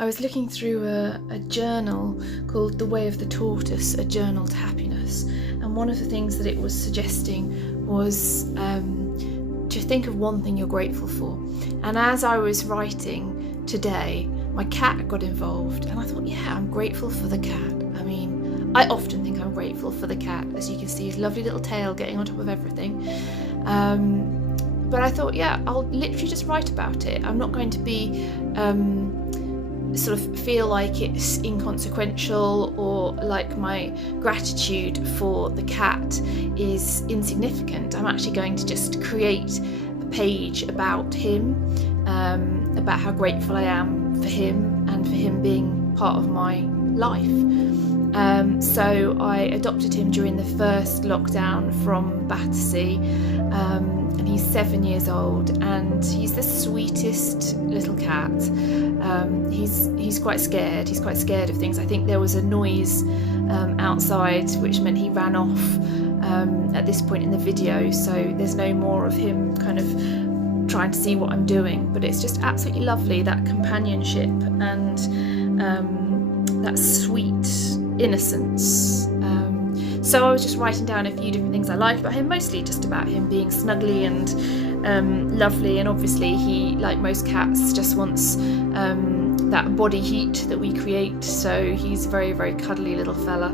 I was looking through a journal called The Way of the Tortoise, a Journal to Happiness, and one of the things that it was suggesting was to think of one thing you're grateful for. And as I was writing today, my cat got involved, and I thought, yeah, I'm grateful for the cat. I mean, I often think I'm grateful for the cat, as you can see, his lovely little tail getting on top of everything. But I thought, yeah, I'll literally just write about it. I'm not going to be sort of feel like it's inconsequential or like my gratitude for the cat is insignificant. I'm actually going to just create a page about him, about how grateful I am for him and for him being part of my life. So I adopted him during the first lockdown from Battersea, and he's 7 years old, and he's the sweetest little cat. He's quite scared. He's quite scared of things. I think there was a noise outside, which meant he ran off at this point in the video, so there's no more of him kind of trying to see what I'm doing. But it's just absolutely lovely, that companionship and that sweet innocence. So I was just writing down a few different things I like about him, mostly just about him being snuggly and lovely, and obviously he, like most cats, just wants that body heat that we create, so he's a very, very cuddly little fella.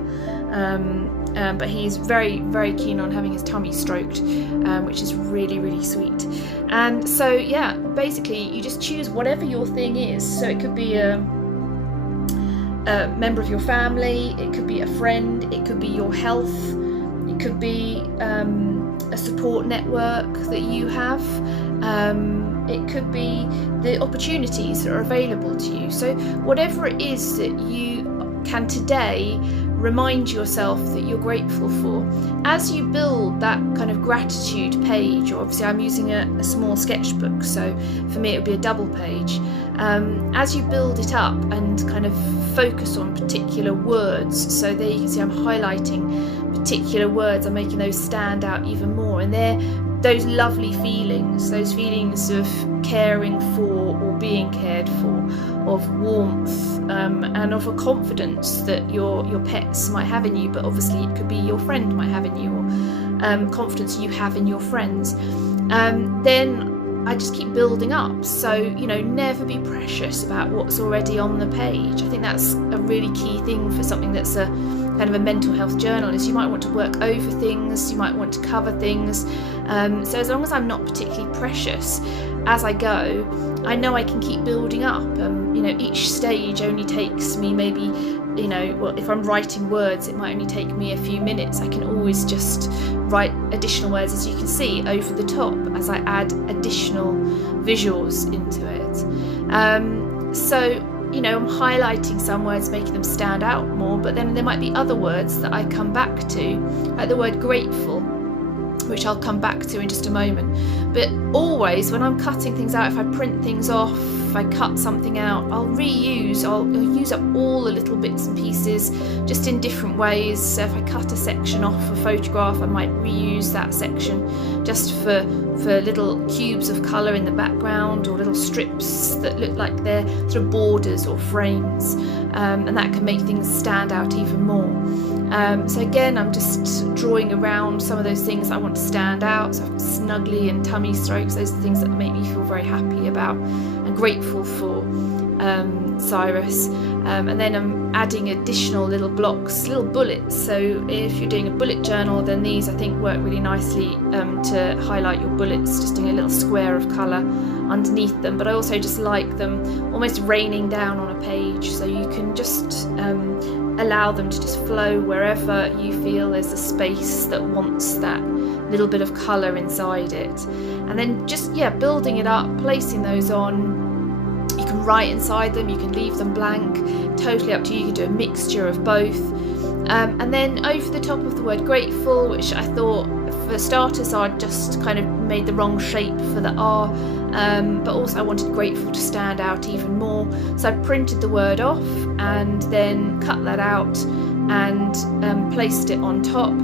But he's very, very keen on having his tummy stroked, which is really, really sweet. And so, yeah, basically you just choose whatever your thing is. So it could be a member of your family, it could be a friend, it could be your health, it could be a support network that you have, it could be the opportunities that are available to you. So whatever it is that you can today remind yourself that you're grateful for, as you build that kind of gratitude page, or obviously I'm using a small sketchbook, so for me it would be a double page. As you build it up and kind of focus on particular words, so there you can see I'm highlighting particular words, I'm making those stand out even more, and they're those lovely feelings, those feelings of caring for or being cared for, of warmth, and of a confidence that your pets might have in you, but obviously it could be your friend might have in you, or confidence you have in your friends. Then I just keep building up. So, you know, never be precious about what's already on the page. I think that's a really key thing for something that's a kind of a mental health journal, is you might want to work over things, you might want to cover things. So as long as I'm not particularly precious as I go, I know I can keep building up. You know, each stage only takes me maybe, you know, well, if I'm writing words, it might only take me a few minutes. I can always just write additional words, as you can see, over the top as I add additional visuals into it. So, you know, I'm highlighting some words, making them stand out more, but then there might be other words that I come back to, like the word grateful, which I'll come back to in just a moment. But always when I'm cutting things out, if I print things off, if I cut something out, I'll use up all the little bits and pieces just in different ways. So if I cut a section off a photograph, I might reuse that section just for little cubes of colour in the background, or little strips that look like they're sort of borders or frames, and that can make things stand out even more. So again, I'm just drawing around some of those things I want to stand out. So I've got snuggly and tummy strokes, those are things that make me feel very happy about and grateful for Cyrus. And then I'm adding additional little blocks, little bullets. So if you're doing a bullet journal, then these I think work really nicely to highlight your bullets, just doing a little square of colour underneath them. But I also just like them almost raining down on a page, so you can just allow them to just flow wherever you feel there's a space that wants that little bit of colour inside it. And then just, yeah, building it up, placing those on. You can write inside them, you can leave them blank, totally up to you. You can do a mixture of both. And then over the top of the word grateful, which I thought for starters I'd just kind of made the wrong shape for the R, but also I wanted grateful to stand out even more. So I printed the word off and then cut that out and placed it on top.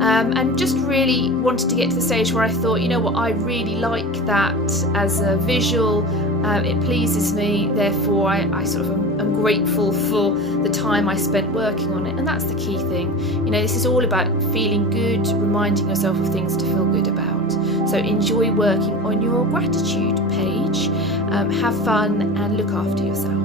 and just really wanted to get to the stage where I thought, you know what, I really like that as a visual. It pleases me, therefore I sort of am grateful for the time I spent working on it. And that's the key thing. You know, this is all about feeling good, reminding yourself of things to feel good about. So enjoy working on your gratitude page, have fun and look after yourself.